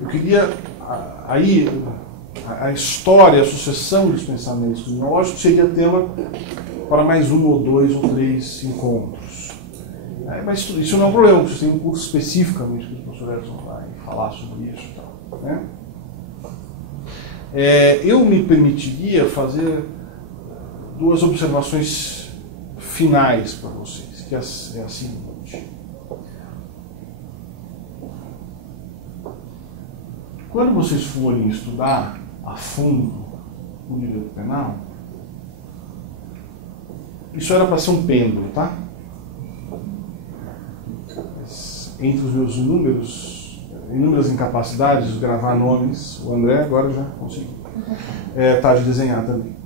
Eu queria, aí, a história, a sucessão dos pensamentos cosmológicos seria tema para mais um ou dois ou três encontros. Mas isso não é um problema, você tem um curso especificamente que o professor Edson vai falar sobre isso e tal, né? Eu me permitiria fazer duas observações finais para vocês, que é a seguinte. Quando vocês forem estudar a fundo o direito penal, isso era para ser um pêndulo, tá? Entre os meus inúmeras incapacidades de gravar nomes, o André agora já conseguiu. Tá de desenhar também.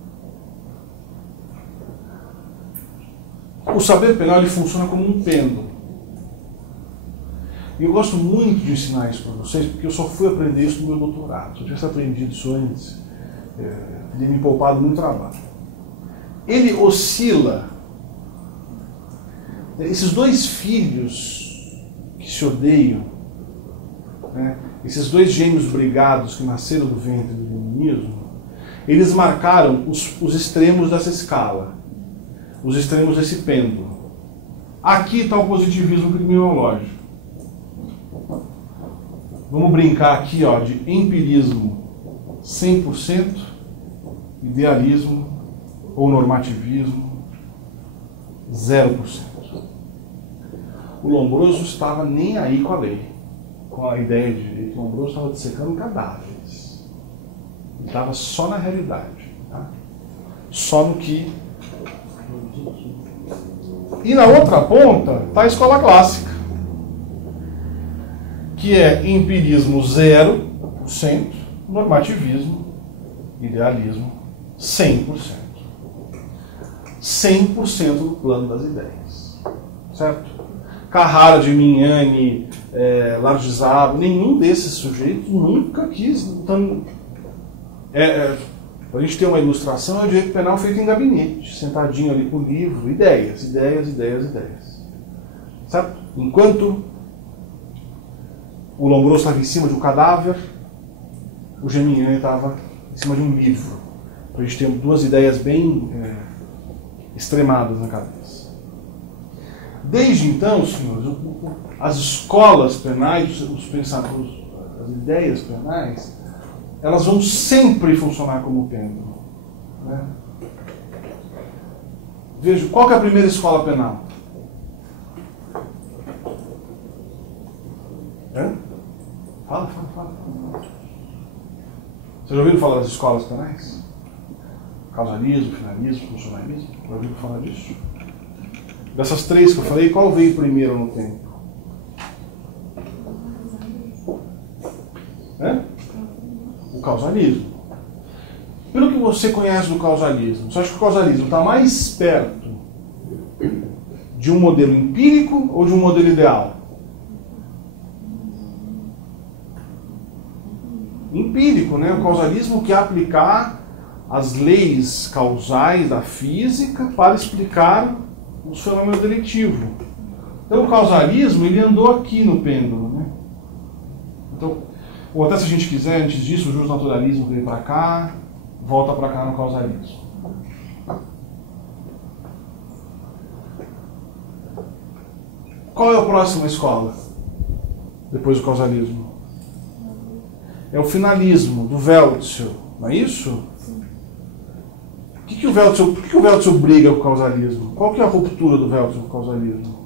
O saber penal ele funciona como um pêndulo. E eu gosto muito de ensinar isso para vocês, porque eu só fui aprender isso no meu doutorado. Se eu tivesse aprendido isso antes, teria me poupado muito trabalho. Ele oscila. Esses dois filhos que se odeiam, né, esses dois gêmeos brigados que nasceram do ventre do feminismo, eles marcaram os extremos dessa escala, os extremos desse pêndulo. Aqui está o positivismo criminologico. Vamos brincar aqui, ó, de empirismo 100%, idealismo ou normativismo 0%. O Lombroso estava nem aí com a lei, com a ideia de direito. O Lombroso estava dissecando cadáveres. Ele estava só na realidade, tá? Só no que... E na outra ponta está a escola clássica, que é empirismo 0%, normativismo, idealismo 100%. 100% do plano das ideias. Certo? Carrara, Gemignani, Largisabo, nenhum desses sujeitos nunca quis... Então, a gente tem uma ilustração, é o direito penal feito em gabinete, sentadinho ali com o livro, ideias. Certo? Enquanto o Lombroso estava em cima de um cadáver, o Gemignani estava em cima de um livro. Para a gente ter duas ideias bem extremadas na cabeça. Desde então, senhores, as escolas penais, os pensamentos, as ideias penais, elas vão sempre funcionar como pêndulo, né? Veja, qual que é a primeira escola penal? Fala. Vocês já ouviram falar das escolas penais? Causalismo, finalismo, funcionalismo? Já ouviram falar disso? Dessas três que eu falei, qual veio primeiro no tempo? O causalismo. Pelo que você conhece do causalismo, você acha que o causalismo está mais perto de um modelo empírico ou de um modelo ideal? Empírico, né? O causalismo que é aplicar as leis causais da física para explicar os fenômenos deletivos. Então o causalismo ele andou aqui no pêndulo, né? Então, ou até se a gente quiser, antes disso, o justnaturalismo veio para cá, volta para cá no causalismo. Qual é a próxima escola depois do causalismo? É o finalismo do Weltzel, não é isso? Por que o Weltzel briga com o causalismo? Qual que é a ruptura do Weltzel com o causalismo?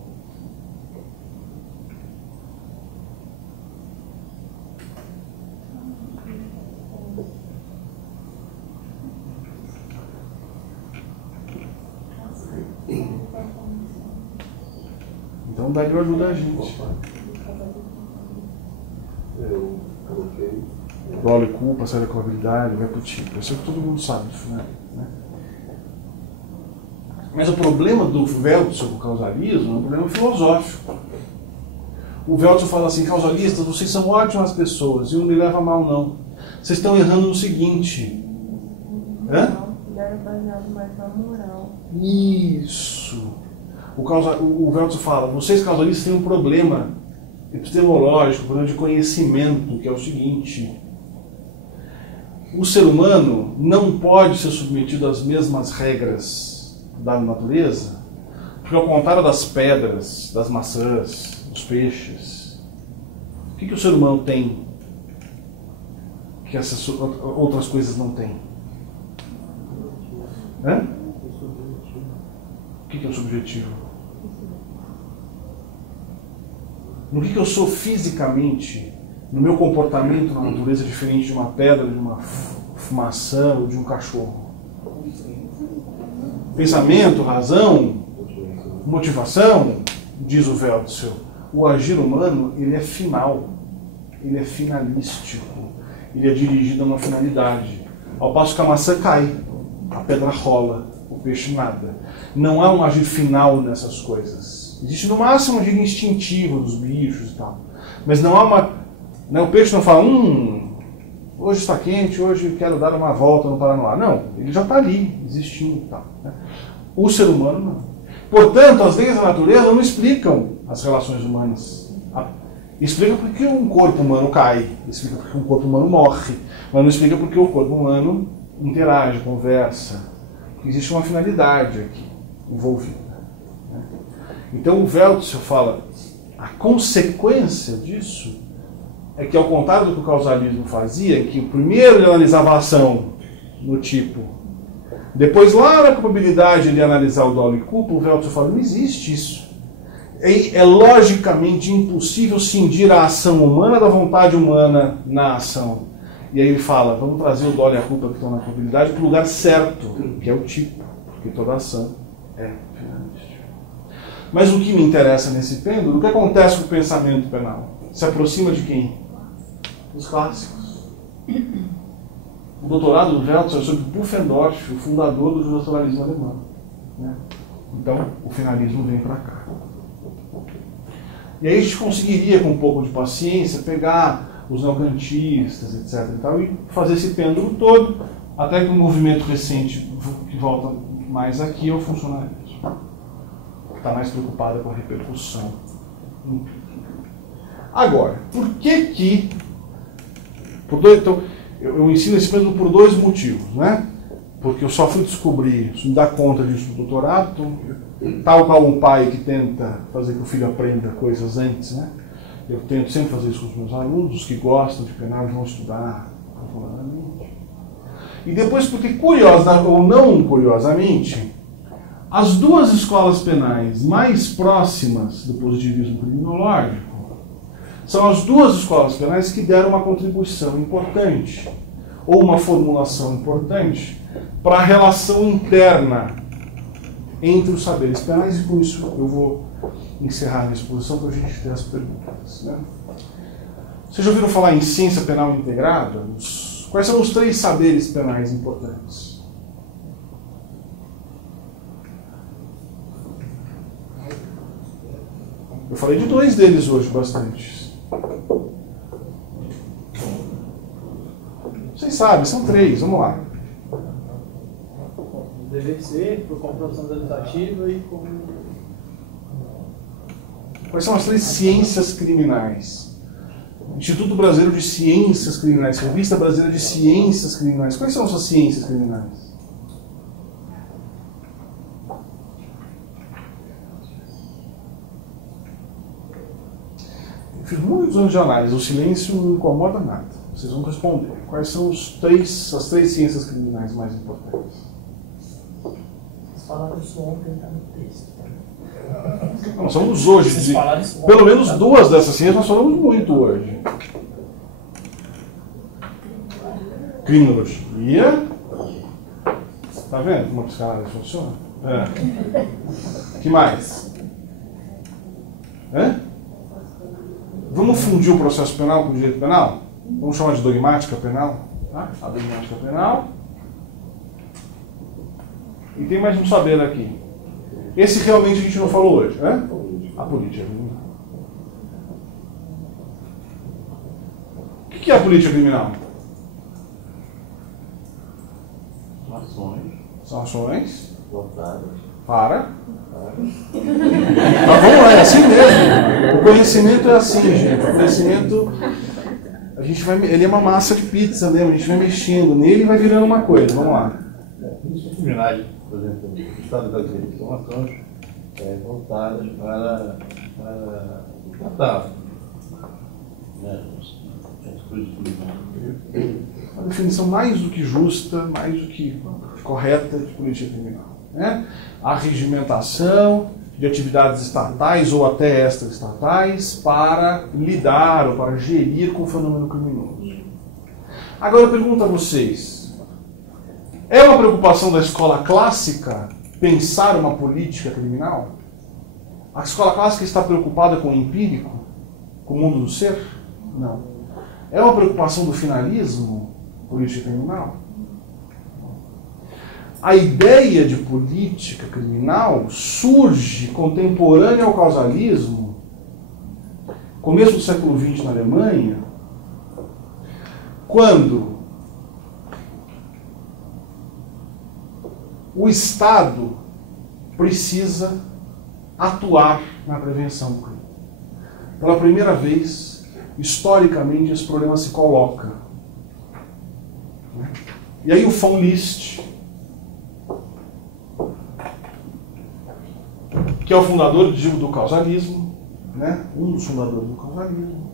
Então daí ajuda a gente. Eu coloquei. Dolo e culpa, sai da culpabilidade, vai pro tipo. Isso é o que todo mundo sabe no final, né? Mas o problema do Weltzel com o causalismo é um problema filosófico. O Weltzel fala assim: causalistas, vocês são ótimas pessoas, e não me leva a mal, não. Vocês estão errando no seguinte. Ele era baseado mais na moral. Isso. O Weltzel fala: vocês causalistas têm um problema epistemológico, um problema de conhecimento, que é o seguinte: o ser humano não pode ser submetido às mesmas regras da natureza, porque ao contrário das pedras, das maçãs, dos peixes, o que o ser humano tem que essas outras coisas não têm? O que é o subjetivo? No que eu sou fisicamente, no meu comportamento na natureza, diferente de uma pedra, de uma maçã ou de um cachorro? Pensamento, razão, motivação, diz o Weltzel. O agir humano, ele é final, ele é finalístico, ele é dirigido a uma finalidade. Ao passo que a maçã cai, a pedra rola, o peixe nada. Não há um agir final nessas coisas. Existe no máximo um agir instintivo dos bichos e tal. Mas não há uma... Né, o peixe não fala, hoje está quente, hoje eu quero dar uma volta no Paranoá. Não, ele já está ali, existindo e tal. Né? O ser humano não. Portanto, as leis da natureza não explicam as relações humanas. Explica porque um corpo humano cai, explica porque um corpo humano morre, mas não explica porque o corpo humano interage, conversa. Porque existe uma finalidade aqui envolvida. Né? Então o Weltzel fala, a consequência disso é que, ao contrário do que o causalismo fazia, que primeiro ele analisava a ação no tipo, depois lá na culpabilidade ele ia analisar o dolo e culpa, o Weltzel fala, não existe isso. É logicamente impossível cindir a ação humana da vontade humana na ação. E aí ele fala, vamos trazer o dolo e a culpa que estão na culpabilidade para o lugar certo, que é o tipo, porque toda ação é finalística. Mas o que me interessa nesse pêndulo, o que acontece com o pensamento penal? Se aproxima de quem? Dos clássicos. O doutorado do Weltzel é sobre Pufendorf, o fundador do judacionalismo alemão. Né? Então, o finalismo vem para cá. E aí a gente conseguiria, com um pouco de paciência, pegar os neocantistas, etc. e tal, e fazer esse pêndulo todo, até que um movimento recente que volta mais aqui é o funcionalismo, que está mais preocupado com a repercussão. Agora, por que então, eu ensino esse pêndulo por dois motivos, né? Porque eu só fui descobrir, me dar conta disso no doutorado, então, tal qual um pai que tenta fazer que o filho aprenda coisas antes, né? Eu tento sempre fazer isso com os meus alunos, os que gostam de penal vão estudar profundamente. E depois, porque curiosa ou não curiosamente, as duas escolas penais mais próximas do positivismo criminológico são as duas escolas penais que deram uma contribuição importante, ou uma formulação importante, para a relação interna entre os saberes penais, e com isso eu vou encerrar minha exposição para a gente ter as perguntas. Né? Vocês já ouviram falar em ciência penal integrada? Quais são os 3 saberes penais importantes? Eu falei de 2 deles hoje, bastante. Vocês sabem, são 3, vamos lá. DVC, por comprovação legislativa e como... Quais são as 3 ciências criminais? Instituto Brasileiro de Ciências Criminais, Revista Brasileira de Ciências Criminais. Quais são essas ciências criminais? Eu fiz muitos anos de análise, o silêncio não me incomoda nada. Vocês vão responder. Quais são as 3 ciências criminais mais importantes? Vocês falaram isso ontem, tá no texto. Nós falamos hoje. Vocês falaram isso ontem, pelo menos tá? 2 dessas ciências nós falamos muito hoje. Criminologia. Tá vendo como a psicanálise funciona? É. Que mais? Vamos fundir o processo penal com o direito penal? Vamos chamar de dogmática penal? Tá? A dogmática penal. E tem mais um saber aqui. Esse realmente a gente não falou hoje, né? A política criminal. O que é a política criminal? Ações São ações voltadas para Mas vamos lá, é assim mesmo. O conhecimento é assim, gente. O conhecimento, ele é uma massa de pizza mesmo, a gente vai mexendo nele e vai virando uma coisa. Vamos lá. Isso é criminais, por exemplo, no Estado brasileiro, são ações voltadas para tratar as coisas criminais. Uma definição mais do que justa, mais do que correta de política criminal. Né? A regimentação de atividades estatais ou até extraestatais para lidar ou para gerir com o fenômeno criminoso. Agora eu pergunto a vocês, é uma preocupação da escola clássica pensar uma política criminal? A escola clássica está preocupada com o empírico, com o mundo do ser? Não. É uma preocupação do finalismo, política criminal? A ideia de política criminal surge contemporânea ao causalismo, começo do século XX na Alemanha, quando o Estado precisa atuar na prevenção do crime. Pela primeira vez, historicamente, esse problema se coloca. E aí o von List, que é o fundador do causalismo, né? Um dos fundadores do causalismo,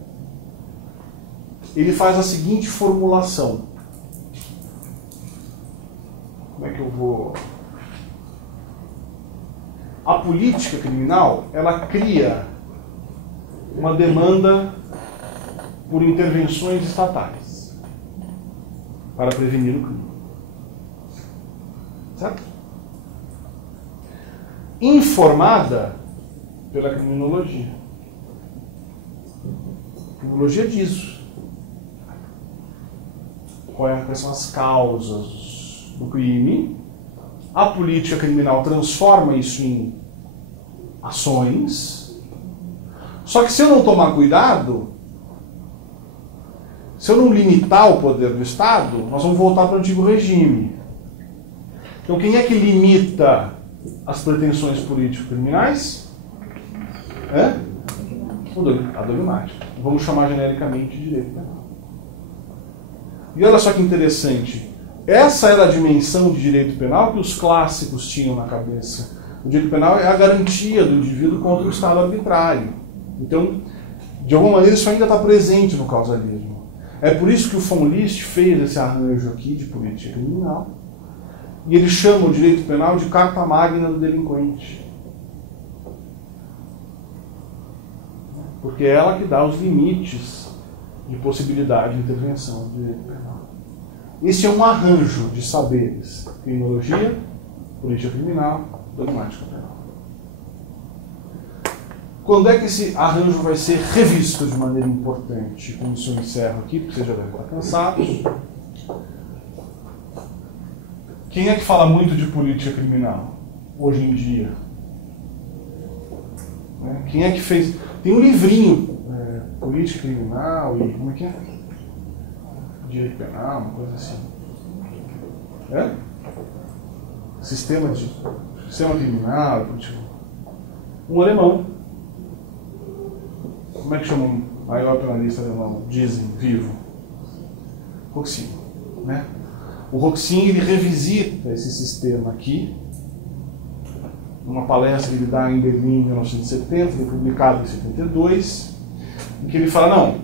ele faz a seguinte formulação. Como é que eu vou... A política criminal, ela cria uma demanda por intervenções estatais para prevenir o crime. Certo? Informada pela criminologia. A criminologia diz isso. Quais são as causas do crime? A política criminal transforma isso em ações. Só que se eu não tomar cuidado, se eu não limitar o poder do Estado, nós vamos voltar para o antigo regime. Então quem é que limita as pretensões político-criminais? A dogmática. Vamos chamar genericamente de direito penal. E olha só que interessante. Essa era a dimensão de direito penal que os clássicos tinham na cabeça. O direito penal é a garantia do indivíduo contra o Estado arbitrário. Então, de alguma maneira, isso ainda está presente no causalismo. É por isso que o von List fez esse arranjo aqui de política criminal. E ele chama o direito penal de carta magna do delinquente. Porque é ela que dá os limites de possibilidade de intervenção do direito penal. Esse é um arranjo de saberes: criminologia, política criminal, dogmática penal. Quando é que esse arranjo vai ser revisto de maneira importante? Como isso eu encerro aqui, porque vocês já devem estar cansados. Quem é que fala muito de política criminal hoje em dia? Quem é que fez... Tem um livrinho, política criminal e... Como é que é? Direito penal, uma coisa assim. Sistema criminal, política... Um alemão. Como é que chama o maior penalista alemão? Dizem, vivo. Roxin, né? O Roxin, ele revisita esse sistema aqui, numa palestra que ele dá em Berlim em 1970, foi publicado em 72, em que ele fala, não,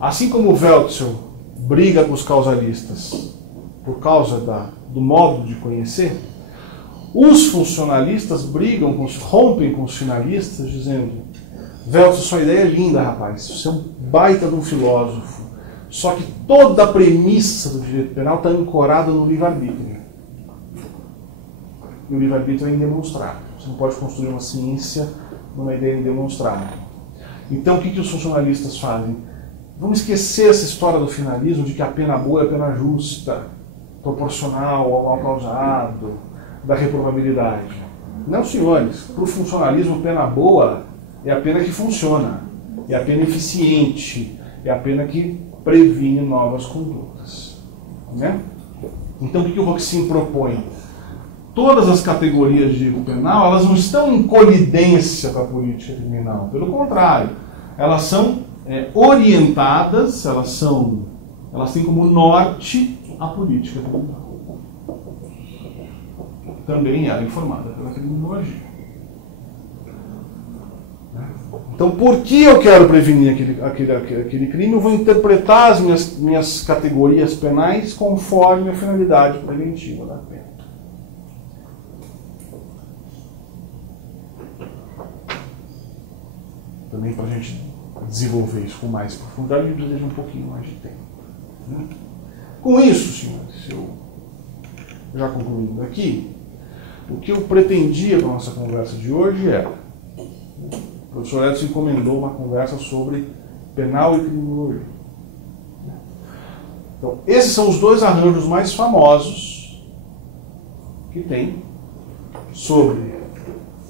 assim como o Weltzel briga com os causalistas por causa do modo de conhecer, os funcionalistas rompem com os finalistas, dizendo, Weltzel, sua ideia é linda, rapaz, você é um baita de um filósofo, só que toda a premissa do direito penal está ancorada no livre-arbítrio. E o livre-arbítrio é indemonstrável. Você não pode construir uma ciência numa ideia indemonstrável. Então, o que os funcionalistas fazem? Vamos esquecer essa história do finalismo, de que a pena boa é a pena justa, proporcional ao mal causado, da reprovabilidade. Não, senhores. Para o funcionalismo, pena boa é a pena que funciona, é a pena eficiente, é a pena que previne novas condutas. Né? Então, o que o Roxin propõe? todas as categorias de direito penal, elas não estão em colidência com a política criminal. Pelo contrário, elas são orientadas, elas têm como norte a política criminal. Também era informada pela criminologia. Então, por que eu quero prevenir aquele crime? Eu vou interpretar as minhas categorias penais conforme a finalidade preventiva da pena. Também para a gente desenvolver isso com mais profundidade, a gente precisa de um pouquinho mais de tempo. Né? Com isso, senhores, eu já concluindo aqui, o que eu pretendia para a nossa conversa de hoje era: o professor Edson encomendou uma conversa sobre penal e criminologia. Então, esses são os dois arranjos mais famosos que tem sobre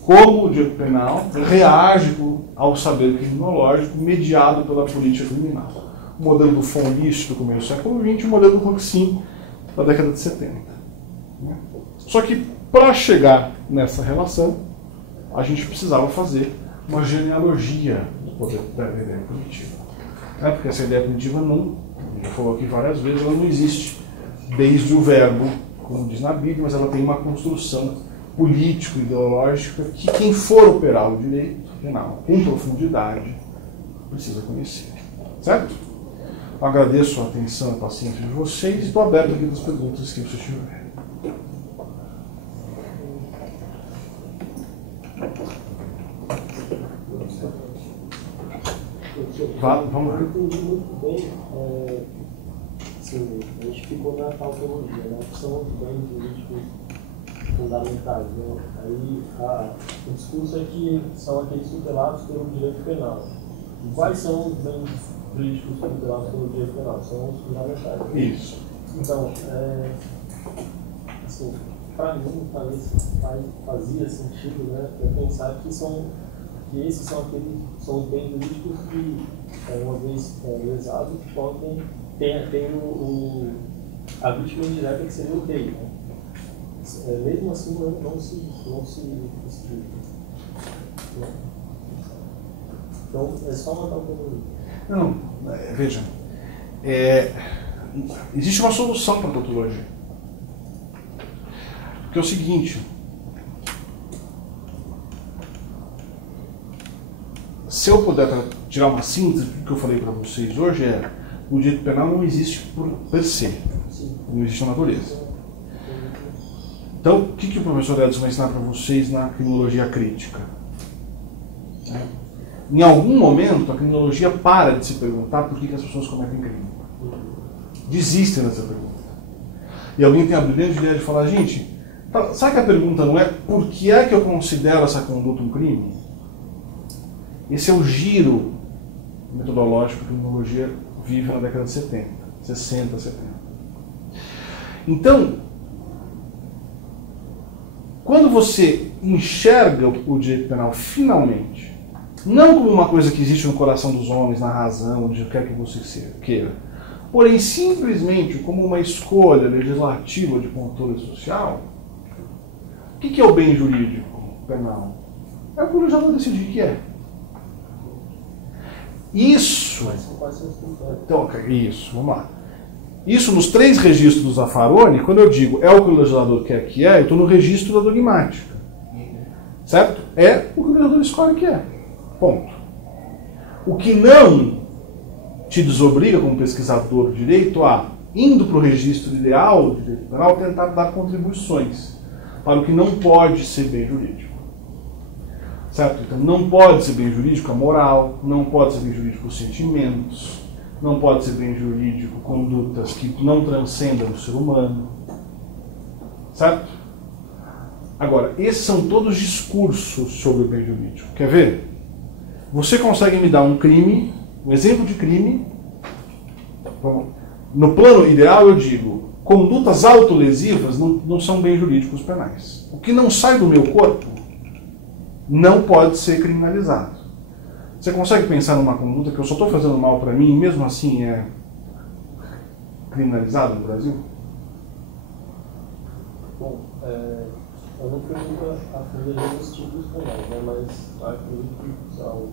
como o direito penal reage ao saber criminológico mediado pela política criminal. O modelo do von List do começo do século XX e o modelo do Roxin da década de 70. Só que, para chegar nessa relação, a gente precisava fazer uma genealogia da ideia punitiva. Porque essa ideia punitiva não, já falou aqui várias vezes, ela não existe desde o verbo, como diz na Bíblia, mas ela tem uma construção político-ideológica que quem for operar o direito penal com profundidade precisa conhecer. Certo? Eu agradeço a atenção e a paciência de vocês e estou aberto aqui para as perguntas que vocês tiverem. Vamos lá. Eu entendi muito bem, assim, a gente ficou na tautologia, né? Que são os bens jurídicos fundamentais. Né? Aí o discurso é que são aqueles tutelados pelo direito penal. E quais são os bens jurídicos tutelados pelo direito penal? São os fundamentais. Né? Isso. Então, assim, para mim fazia sentido, né? Eu pensar que esses são os bens jurídicos que, uma vez lesados, podem ter a vítima indireta, que seria o rei. Né? Mesmo assim, não se explica. Né? Então, é só uma tautologia. Não, veja. Existe uma solução para a tautologia. Porque é o seguinte: se eu puder tirar uma síntese do que eu falei para vocês hoje, o direito penal não existe por per se, não existe na natureza. Então, o que o professor Edson vai ensinar para vocês na criminologia crítica? Em algum momento, a criminologia para de se perguntar por que as pessoas cometem crime. Desistem dessa pergunta. E alguém tem a brilhante ideia de falar: gente, sabe que a pergunta não é por que é que eu considero essa conduta um crime? Esse é o giro metodológico que a criminologia vive na década de 70, 60, 70. Então, quando você enxerga o direito penal finalmente, não como uma coisa que existe no coração dos homens, na razão, onde quer que você queira, porém simplesmente como uma escolha legislativa de controle social, o que é o bem jurídico penal? É o que o legislador decidir que é. Isso. Então, isso, vamos lá. Isso nos 3 registros do Zaffaroni, quando eu digo é o que o legislador quer que é, eu estou no registro da dogmática. Certo? É o que o legislador escolhe que é. Ponto. O que não te desobriga como pesquisador de direito a, indo para o registro ideal do direito penal, tentar dar contribuições para o que não pode ser bem jurídico. Certo? Então, não pode ser bem jurídico a moral, não pode ser bem jurídico os sentimentos, não pode ser bem jurídico condutas que não transcendam o ser humano. Certo? Agora, esses são todos discursos sobre o bem jurídico. Quer ver? Você consegue me dar um crime, um exemplo de crime? No plano ideal, eu digo, condutas autolesivas não são bens jurídicos penais. O que não sai do meu corpo não pode ser criminalizado. Você consegue pensar numa conduta que eu só estou fazendo mal para mim e mesmo assim é criminalizado no Brasil? Bom, Eu não fui nunca a fundo nos tipos penais, né? Mas acredito que são.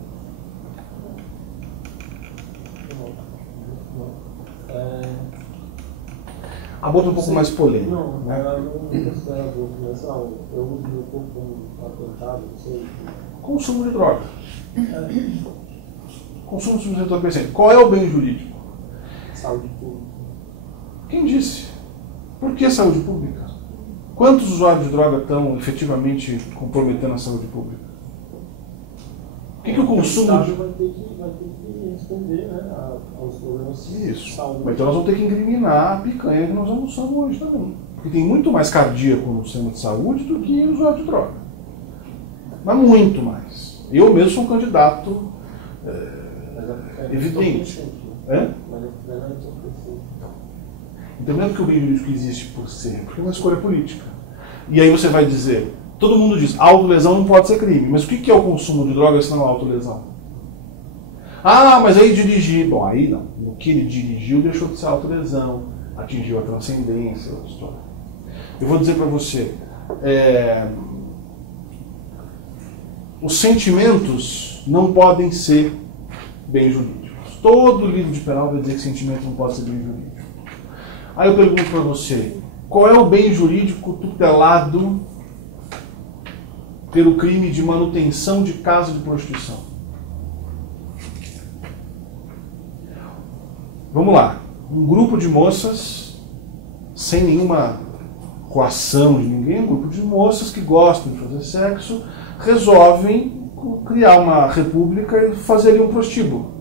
Aborto é um pouco mais polêmico. Não, Né? eu não considero aborto, mas eu uso meu corpo como atentado, não sei. Consumo de droga. Consumo de substância entorpecente. Qual é o bem jurídico? Saúde pública. Quem disse? Por que saúde pública? Quantos usuários de droga estão efetivamente comprometendo a saúde pública? O que o consumo O de... Estado vai ter que responder, né, aos problemas de Isso. saúde. Mas então nós vamos ter que incriminar a picanha que nós almoçamos hoje também. Porque tem muito mais cardíaco no sistema de saúde do que usuário de droga. Mas muito mais. Eu mesmo sou um candidato evidente. É? Mas é plenamente entorpecente. Então não é porque o bem jurídico existe por ser, porque é uma escolha política. E aí você vai dizer, todo mundo diz, autolesão não pode ser crime, mas o que é o consumo de drogas se não é autolesão? Ah, mas aí dirigir. Bom, aí não. O que ele dirigiu deixou de ser autolesão, atingiu a transcendência, outra história. Eu vou dizer para você, os sentimentos não podem ser bem jurídicos. Todo livro de penal vai dizer que sentimento não pode ser bem jurídico. Aí eu pergunto para você, qual é o bem jurídico tutelado pelo crime de manutenção de casa de prostituição? Vamos lá. Um grupo de moças, sem nenhuma coação de ninguém, um grupo de moças que gostam de fazer sexo, resolvem criar uma república e fazer ali um prostíbulo.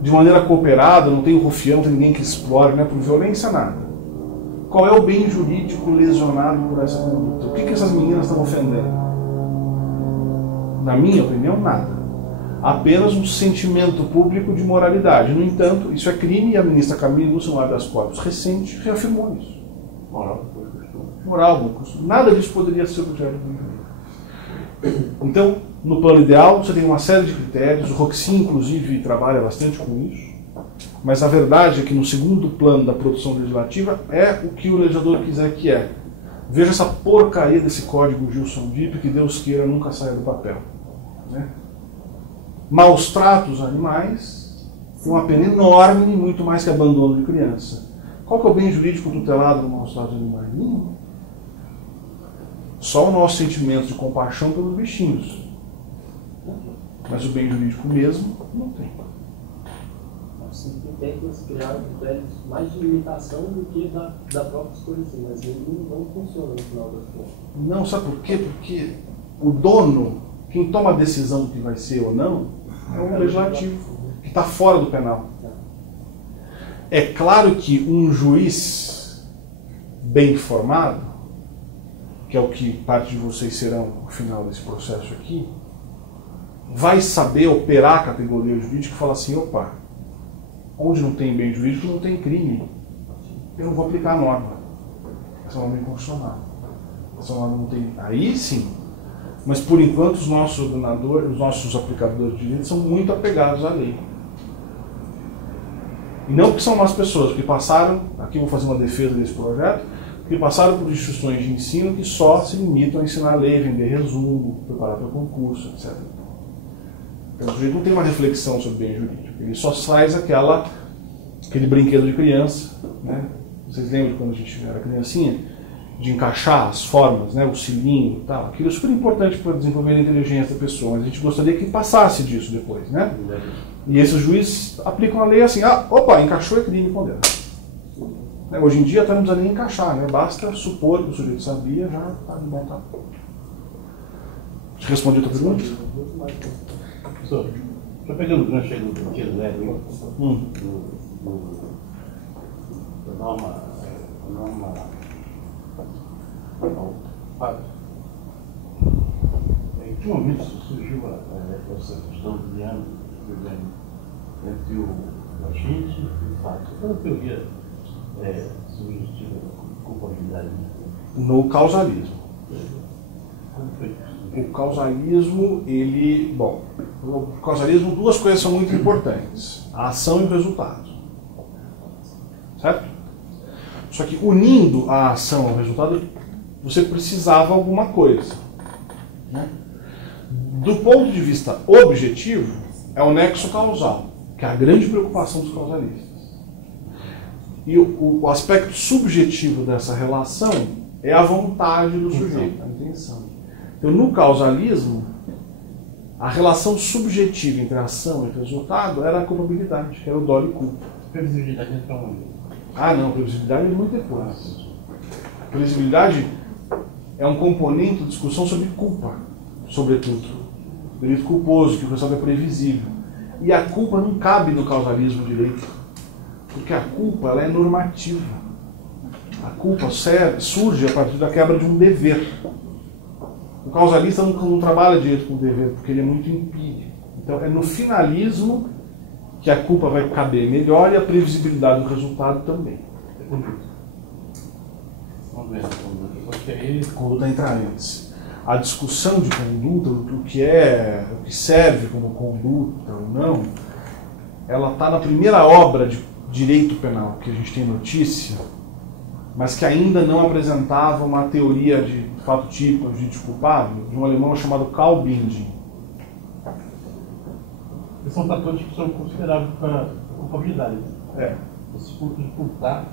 De maneira cooperada, não tem um rufião, não tem ninguém que explore, não é por violência, nada. Qual é o bem jurídico lesionado por essa conduta? O que essas meninas estão ofendendo? Na minha opinião, nada. Apenas um sentimento público de moralidade. No entanto, isso é crime e a ministra Camille Lúcia, no habeas corpus recente, reafirmou isso. Moral, bom costume. Nada disso poderia ser objeto do jurídico. Então, no plano ideal, você tem uma série de critérios. O Roxy, inclusive, trabalha bastante com isso. Mas a verdade é que no segundo plano da produção legislativa é o que o legislador quiser que é. Veja essa porcaria desse código Gilson Dipp, que Deus queira nunca saia do papel. Né? Maus tratos a animais, uma pena enorme e muito mais que abandono de criança. Qual que é o bem jurídico tutelado no maus tratos a animais? Nenhum. Só o nosso sentimento de compaixão pelos bichinhos. Mas o bem jurídico mesmo não tem. Sempre tem que criar critérios mais de limitação do que da própria escolha, assim, mas ele não funciona no final das contas. Não, sabe por quê? Porque o dono, quem toma a decisão do que vai ser ou não, é o legislativo, que está fora do penal. É claro que um juiz bem formado, que é o que parte de vocês serão no final desse processo aqui, vai saber operar a categoria jurídica e falar assim, opa, onde não tem bem jurídico, não tem crime. Eu não vou aplicar a norma. Essa norma é inconstitucional. Essa norma não tem... Aí sim. Mas por enquanto os nossos ordenadores, os nossos aplicadores de direito são muito apegados à lei. E não porque são más pessoas, porque passaram, aqui eu vou fazer uma defesa desse projeto, porque passaram por instituições de ensino que só se limitam a ensinar a lei, vender resumo, preparar para concurso, etc. Então, o sujeito não tem uma reflexão sobre bem jurídico. Ele só faz aquele brinquedo de criança. Né? Vocês lembram quando a gente era criancinha? De encaixar as formas, né? O cilinho e tal. Aquilo é super importante para desenvolver a inteligência da pessoa. Mas a gente gostaria que passasse disso depois. Né? E esses juízes aplicam a lei assim, opa, encaixou é crime, condena. Hoje em dia até não precisa nem encaixar, né? Basta supor que o sujeito sabia, já está de bom tamanho. Respondi a tua pergunta? Professor, já pegando o gancho aí do tiro zero, da norma em que momento surgiu essa questão do diâmetro entre o agente e o fato? Qual é a teoria subjetiva da culpabilidade? No causalismo. Como foi? O causalismo, o causalismo, duas coisas são muito importantes. A ação e o resultado. Certo? Só que unindo a ação ao resultado, você precisava alguma coisa. Né? Do ponto de vista objetivo, é o nexo causal, que é a grande preocupação dos causalistas. E o aspecto subjetivo dessa relação é a vontade do sujeito, a intenção. Então, no causalismo, a relação subjetiva entre a ação e o resultado era a culpabilidade, que era o dolo e culpa. Previsibilidade entra onde? Ah, não, previsibilidade é muito depois. A previsibilidade é um componente de discussão sobre culpa, sobretudo. Delito culposo, que o pessoal é previsível. E a culpa não cabe no causalismo direito, porque a culpa ela é normativa. A culpa surge a partir da quebra de um dever. O causalista não trabalha direito com o dever, porque ele é muito empírico. Então é no finalismo que a culpa vai caber melhor e a previsibilidade do resultado também. Vamos ver, porque aí... Conduta entra antes. A discussão de conduta, o que serve como conduta ou não, ela está na primeira obra de direito penal que a gente tem notícia, mas que ainda não apresentava uma teoria de fato típico, de culpável, de um alemão chamado Karl Binding. São fatores que são consideráveis para a culpabilidade. É. Esse ponto de culpar,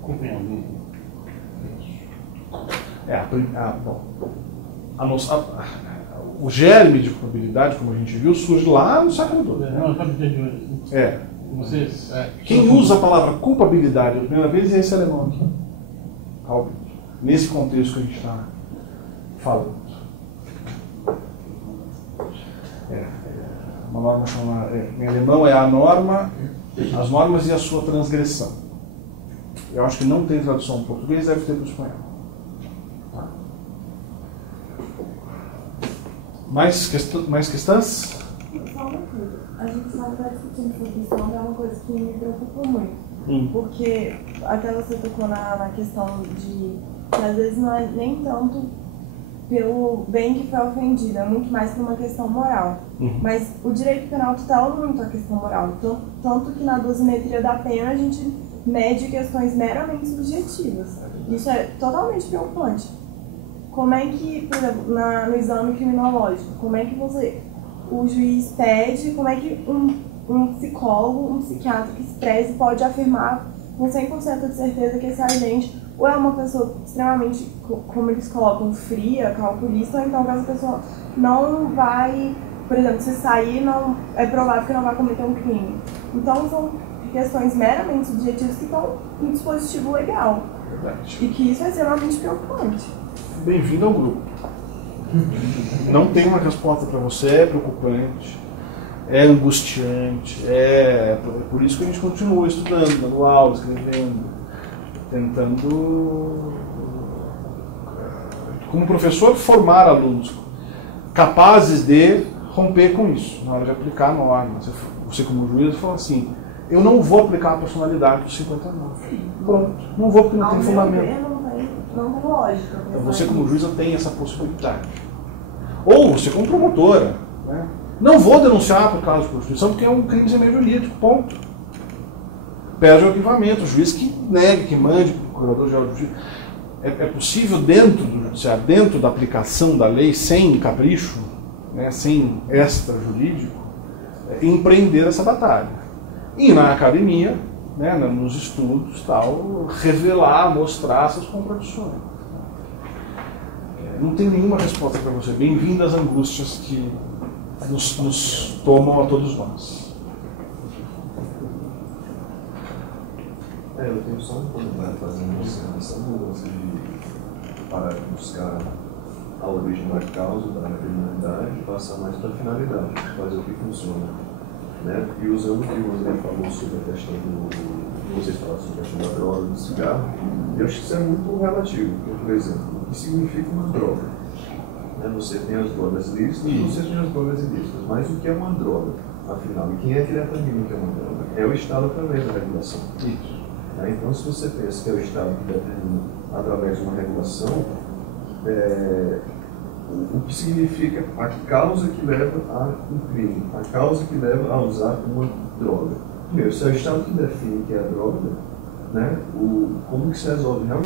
compreende. O germe de culpabilidade, como a gente viu, surge lá no século XII. Não, para o dia de hoje. É. Quem Quem usa a palavra culpabilidade pela primeira vez é esse alemão aqui. Karl Binding. Nesse contexto que a gente está falando. Uma norma chamada, em alemão é a norma, as normas e a sua transgressão. Eu acho que não tem tradução em português, deve ter para o espanhol. Tá. Mais questões? Só uma coisa. A gente só está discutindo sobre isso, é uma coisa que me preocupa muito. Porque até você tocou na questão de que às vezes não é nem tanto pelo bem que foi ofendido, é muito mais por uma questão moral. Mas o direito penal tutela muito a questão moral. Tanto que na dosimetria da pena a gente mede questões meramente subjetivas. Isso é totalmente preocupante. Como é que, por exemplo, no exame criminológico, como é que o juiz pede, como é que um psicólogo, um psiquiatra que se preze pode afirmar com 100% de certeza que esse agente ou é uma pessoa extremamente, como eles colocam, fria, calculista, ou então que essa pessoa não vai, por exemplo, se sair, não, é provável que não vai cometer um crime. Então são questões meramente subjetivas que estão no dispositivo legal. Verdade. E que isso é extremamente preocupante. Bem-vindo ao grupo. Não tem uma resposta para você, é preocupante, é angustiante, é por isso que a gente continua estudando, dando aula, escrevendo, tentando, como professor, formar alunos capazes de romper com isso, na hora de aplicar a norma. Você como juiz, fala assim, eu não vou aplicar a personalidade do 59. Pronto, não vou porque não tem fundamento. Não tem lógica. Então, você como juíza tem essa possibilidade. Ou você como promotora, né? Não vou denunciar por causa de prostituição porque é um crime semi-jurídico, ponto. Perde o arquivamento, o juiz que negue, que mande para o procurador-geral de justiça. É possível dentro do judiciário, dentro da aplicação da lei, sem capricho, né, sem extra-jurídico, empreender essa batalha. E na academia, né, nos estudos, tal, revelar, mostrar essas contradições. Não tem nenhuma resposta para você. Bem-vindo às angústias que nos tomam a todos nós. Eu tenho só um comentário fazendo essa mudança de parar de buscar a origem da causa da criminalidade e passar mais para a finalidade, fazer o que funciona. Né? E usando o que o André falou sobre a questão vocês falaram sobre a questão da droga, do cigarro, eu acho que isso é muito relativo. Porque, por exemplo, o que significa uma droga? Né? Você tem as drogas lícitas e você tem as drogas ilícitas. Mas o que é uma droga, afinal? E quem é que determina o que é uma droga? É o Estado através da regulação. Isso. Então, se você pensa que é o Estado que determina através de uma regulação, o que significa a causa que leva a um crime, a causa que leva a usar uma droga. Primeiro, se é o Estado que define que é a droga, né, como que se resolve realmente